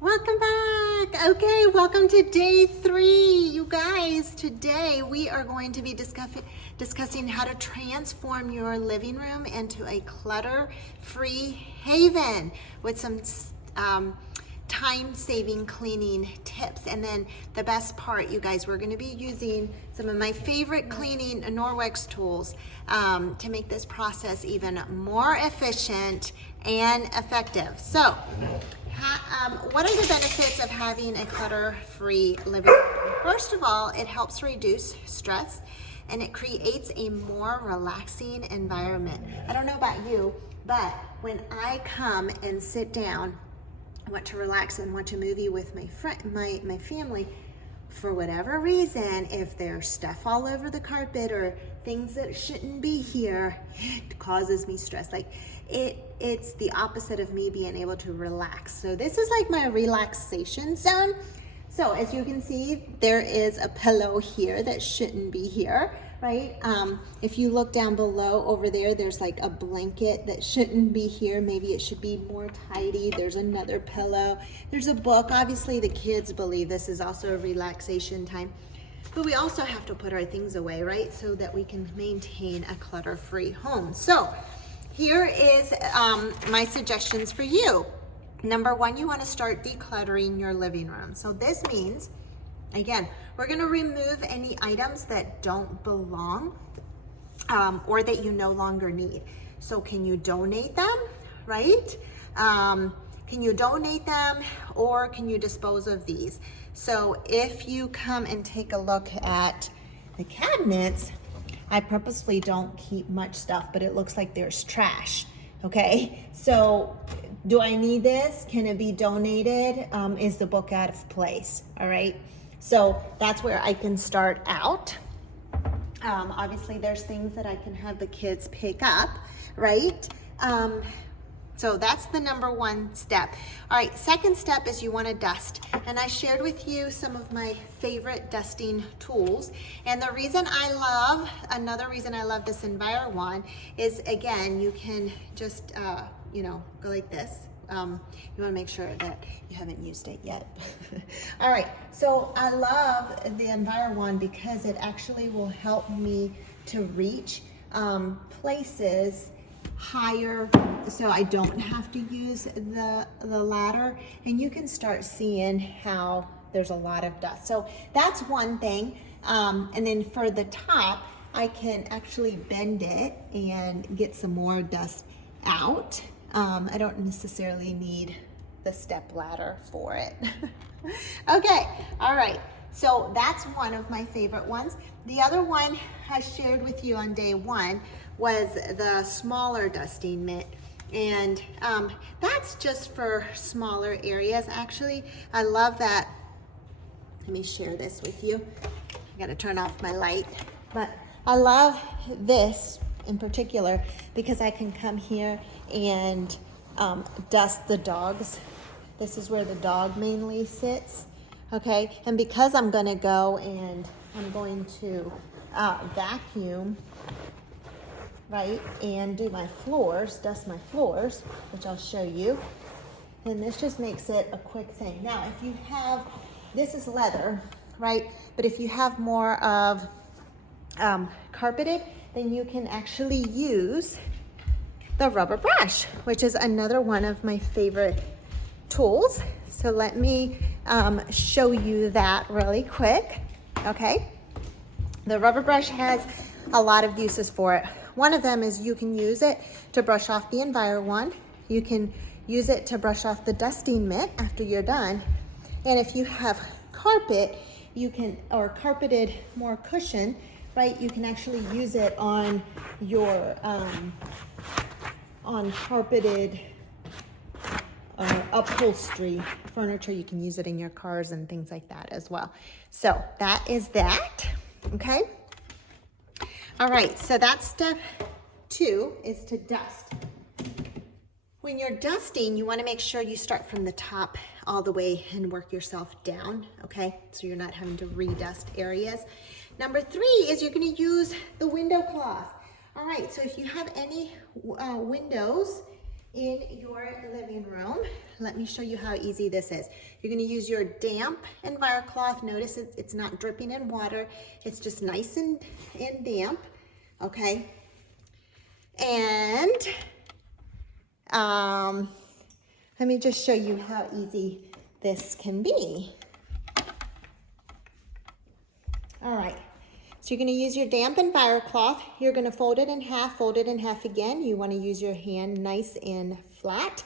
Welcome back. Okay, welcome to day 3, you guys. Today we are going to be discussing how to transform your living room into a clutter-free haven with some time-saving cleaning tips. And then the best part, you guys, we're going to be using some of my favorite cleaning Norwex tools to make this process even more efficient and effective. So what are the benefits of having a clutter-free living room? First of all, it helps reduce stress and it creates a more relaxing environment. I don't know about you, but when I come and sit down, I want to relax and watch a movie with my family, for whatever reason, if there's stuff all over the carpet or things that shouldn't be here, it causes me stress. Like it's the opposite of me being able to relax. So this is like my relaxation zone. So as you can see, there is a pillow here that shouldn't be here, right? If you look down below over there, there's like a blanket that shouldn't be here. Maybe it should be more tidy. There's another pillow. There's a book. Obviously the kids believe this is also a relaxation time, but we also have to put our things away, right? So that we can maintain a clutter-free home. So here is my suggestions for you. Number 1, you want to start decluttering your living room. So this means, again, we're going to remove any items that don't belong or that you no longer need. So can you donate them, right? Can you donate them or can you dispose of these? So if you come and take a look at the cabinets, I purposely don't keep much stuff, but it looks like there's trash, okay? So do I need this? Can it be donated? Is the book out of place, all right? So that's where I can start out. Obviously there's things that I can have the kids pick up, right? So that's the number 1 step. All right, second step is you want to dust. And I shared with you some of my favorite dusting tools. And the reason another reason I love this Enviro is, again, you can just, go like this. You want to make sure that you haven't used it yet. All right, so I love the Enviro because it actually will help me to reach places higher, so I don't have to use the ladder, and you can start seeing how there's a lot of dust. So that's one thing. And then for the top, I can actually bend it and get some more dust out. I don't necessarily need the step ladder for it. Okay, all right. So that's one of my favorite ones. The other one I shared with you on day 1 was the smaller dusting mitt. And that's just for smaller areas, actually. I love that. Let me share this with you. I gotta turn off my light. But I love this in particular because I can come here and dust the dogs. This is where the dog mainly sits, okay? And because I'm gonna go and I'm going to vacuum, right, and do my floors, dust my floors, which I'll show you, and this just makes it a quick thing. Now, if you have, this is leather, right, but if you have more of carpeted, then you can actually use the rubber brush, which is another one of my favorite tools. So let me show you that really quick, okay? The rubber brush has a lot of uses for it. One of them is you can use it to brush off the Enviro. You can use it to brush off the dusting mitt after you're done. And if you have carpet, you can, or carpeted more cushion, right? You can actually use it on your, on carpeted upholstery furniture. You can use it in your cars and things like that as well. So that is that, okay? All right, so that's step 2 is to dust. When you're dusting, you want to make sure you start from the top all the way and work yourself down, okay? So you're not having to redust areas. Number 3 is you're going to use the window cloth. All right, so if you have any windows in your living room. Let me show you how easy this is. You're gonna use your damp EnviroCloth. Notice it's not dripping in water. It's just nice and damp, okay? And let me just show you how easy this can be. All right, so you're gonna use your damp EnviroCloth. You're gonna fold it in half again. You wanna use your hand nice and flat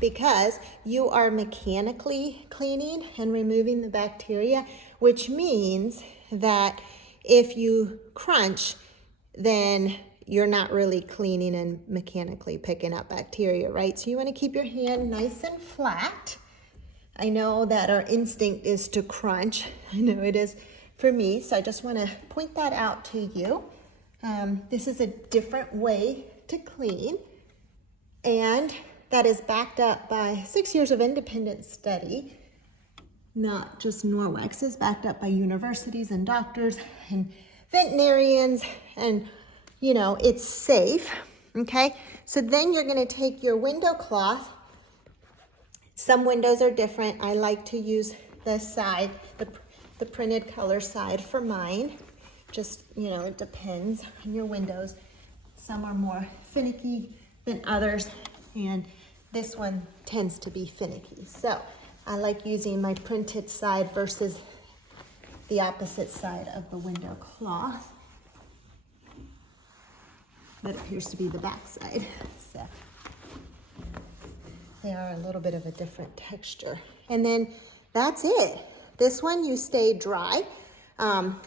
because you are mechanically cleaning and removing the bacteria, which means that if you crunch, then you're not really cleaning and mechanically picking up bacteria, right? So you wanna keep your hand nice and flat. I know that our instinct is to crunch. I know it is for me, so I just want to point that out to you. This is a different way to clean, and that is backed up by 6 years of independent study. Not just Norwex, it's backed up by universities and doctors and veterinarians, and you know, it's safe, okay? So then you're gonna take your window cloth. Some windows are different. I like to use the side, the printed color side for mine. Just, you know, it depends on your windows. Some are more finicky than others, and this one tends to be finicky. So I like using my printed side versus the opposite side of the window cloth. That appears to be the back side. So they are a little bit of a different texture. And then that's it. This one you stay dry.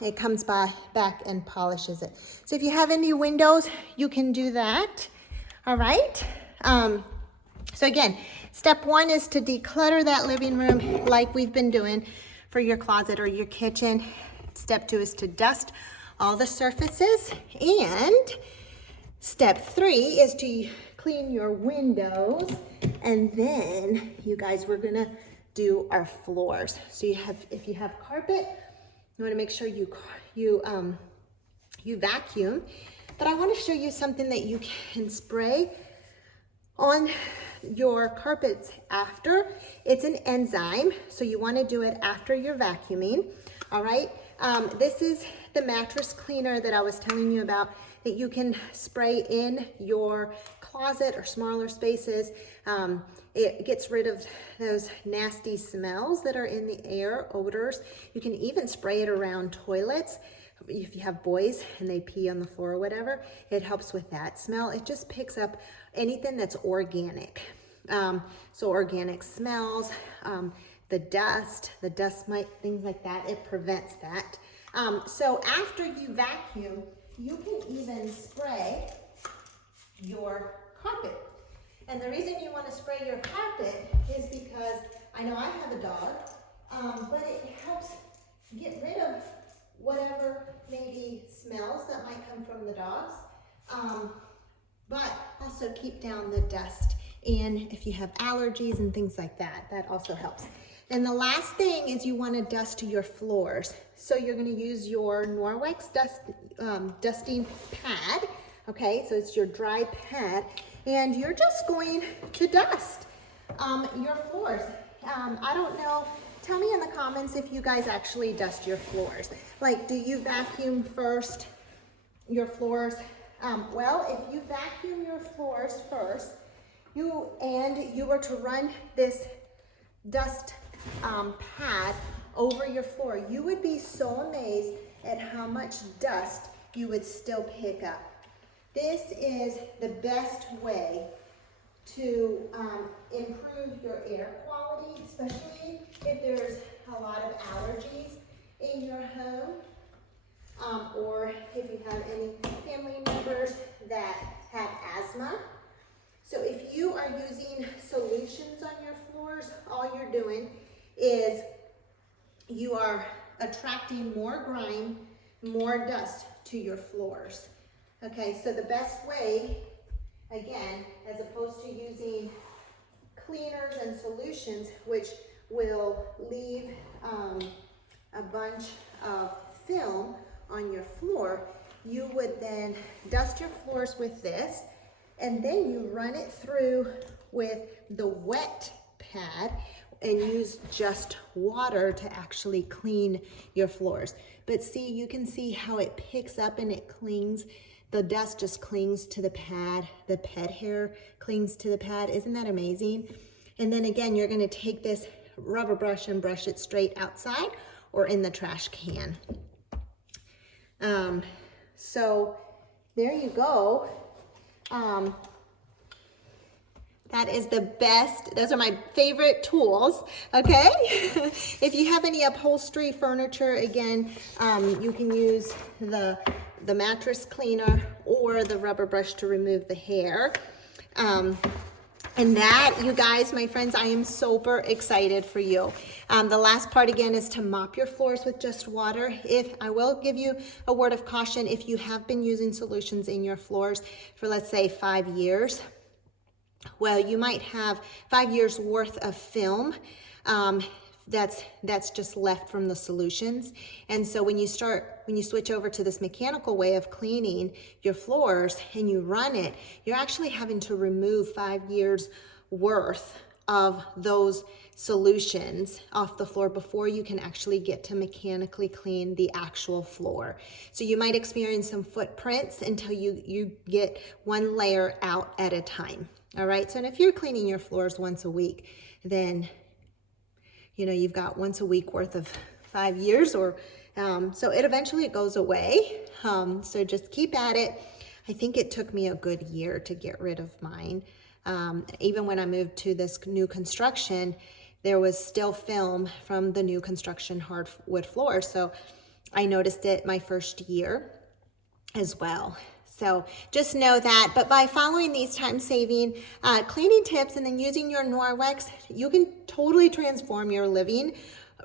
It comes back and polishes it. So if you have any windows, you can do that. All right. So again, step one is to declutter that living room like we've been doing for your closet or your kitchen. Step two is to dust all the surfaces. And step three is to clean your windows. And then, you guys, we're gonna do our floors. So if you have carpet, you want to make sure you vacuum. But I want to show you something that you can spray on your carpets after. It's an enzyme, so you want to do it after you're vacuuming. All right. This is the mattress cleaner that I was telling you about that you can spray in your closet or smaller spaces. It gets rid of those nasty smells that are in the air, odors. You can even spray it around toilets. If you have boys and they pee on the floor or whatever, it helps with that smell. It just picks up anything that's organic. So organic smells, the dust mite, things like that, it prevents that. So after you vacuum, you can even spray your carpet. And the reason you want to spray your carpet is because I know I have a dog, but it helps get rid of whatever maybe smells that might come from the dogs, but also keep down the dust. And if you have allergies and things like that, that also helps. And the last thing is you want to dust your floors. So you're going to use your Norwex dusting pad. Okay, so it's your dry pad, and you're just going to dust your floors. I don't know, tell me in the comments if you guys actually dust your floors. Like, do you vacuum first your floors? Well, if you vacuum your floors first, you were to run this dust pad over your floor, you would be so amazed at how much dust you would still pick up. This is the best way to improve your air quality, especially if there's a lot of allergies in your home, or if you have any family members that have asthma. So if you are using solutions on your floors, all you're doing is you are attracting more grime, more dust to your floors. Okay, so the best way, again, as opposed to using cleaners and solutions, which will leave a bunch of film on your floor, you would then dust your floors with this, and then you run it through with the wet pad and use just water to actually clean your floors. But see, you can see how it picks up and it clings. The dust just clings to the pad. The pet hair clings to the pad. Isn't that amazing? And then again, you're gonna take this rubber brush and brush it straight outside or in the trash can. So there you go. That is the best. Those are my favorite tools, okay? If you have any upholstery furniture, again, you can use the mattress cleaner or the rubber brush to remove the hair. And that, you guys, my friends, I am super excited for you. The last part again is to mop your floors with just water. I will give you a word of caution, if you have been using solutions in your floors for, let's say, 5 years, well, you might have 5 years worth of film that's just left from the solutions. And so when you switch over to this mechanical way of cleaning your floors and you run it, you're actually having to remove 5 years worth of those solutions off the floor before you can actually get to mechanically clean the actual floor. So you might experience some footprints until you get one layer out at a time. All right, so and if you're cleaning your floors once a week, then you've got once a week worth of 5 years, or so it eventually goes away. So just keep at it. I think it took me a good year to get rid of mine. Even when I moved to this new construction, there was still film from the new construction hardwood floor. So I noticed it my first year as well. So just know that, but by following these time-saving cleaning tips and then using your Norwex, you can totally transform your living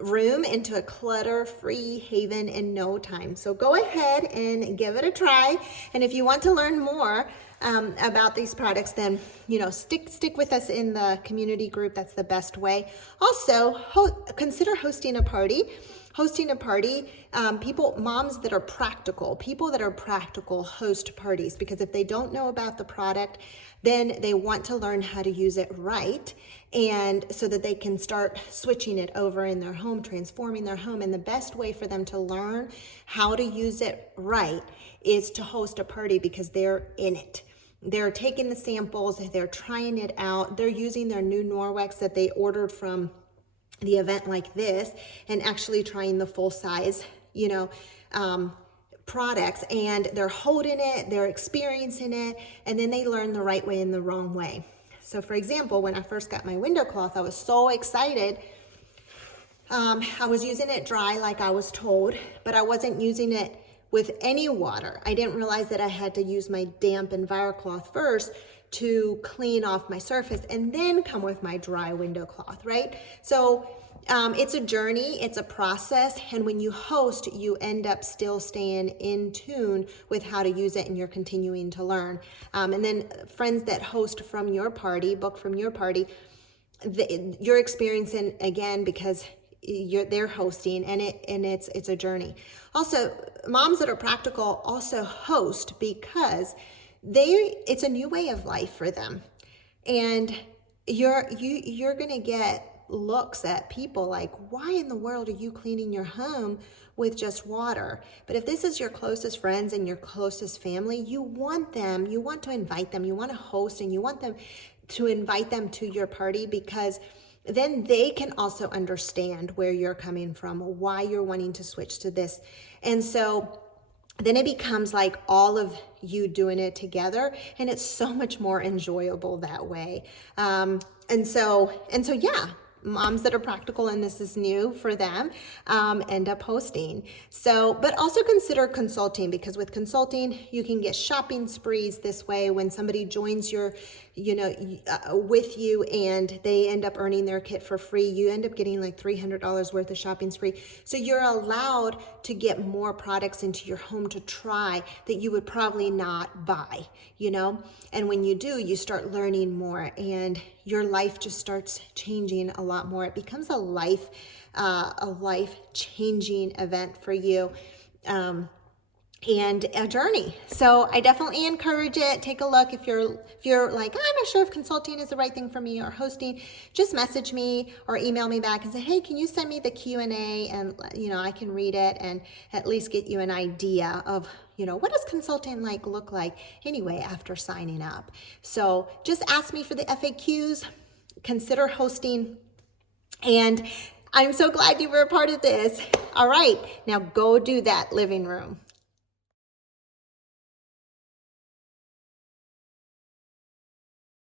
room into a clutter-free haven in no time. So go ahead and give it a try. And if you want to learn more about these products, then stick with us in the community group. That's the best way. Also, consider hosting a party. Moms that are practical, people that are practical host parties, because if they don't know about the product, then they want to learn how to use it right, and so that they can start switching it over in their home, transforming their home. And the best way for them to learn how to use it right is to host a party, because they're in it. They're taking the samples, they're trying it out, they're using their new Norwex that they ordered from the event like this, and actually trying the full size, products, and they're holding it, they're experiencing it, and then they learn the right way and the wrong way. So for example, when I first got my window cloth, I was so excited. I was using it dry like I was told, but I wasn't using it with any water. I didn't realize that I had to use my damp EnviroCloth first to clean off my surface and then come with my dry window cloth, right? So it's a journey, it's a process, and when you host, you end up still staying in tune with how to use it, and you're continuing to learn. And then friends that host from your party, book from your party, you're experiencing again because they're hosting, and it's a journey. Also, moms that are practical also host because it's a new way of life for them, and you're gonna get looks at people like, why in the world are you cleaning your home with just water? But if this is your closest friends and your closest family, you want to invite them, you want to host, and you want them to invite them to your party, because then they can also understand where you're coming from, why you're wanting to switch to this. And so then it becomes like all of you doing it together, and it's so much more enjoyable that way. And so yeah, moms that are practical and this is new for them end up hosting. So, but also consider consulting, because with consulting, you can get shopping sprees this way. When somebody joins with you and they end up earning their kit for free, you end up getting like $300 worth of shopping spree. So you're allowed to get more products into your home to try that you would probably not buy, and when you do, you start learning more, and your life just starts changing a lot more. It becomes a life-changing event for you. and a journey. So I definitely encourage it. Take a look. If you're like, I'm not sure if consulting is the right thing for me or hosting, just message me or email me back and say, hey, can you send me the Q&A, and I can read it and at least get you an idea of what does consulting look like anyway after signing up. So just ask me for the FAQs, consider hosting, and I'm so glad you were a part of this. All right, now go do that living room.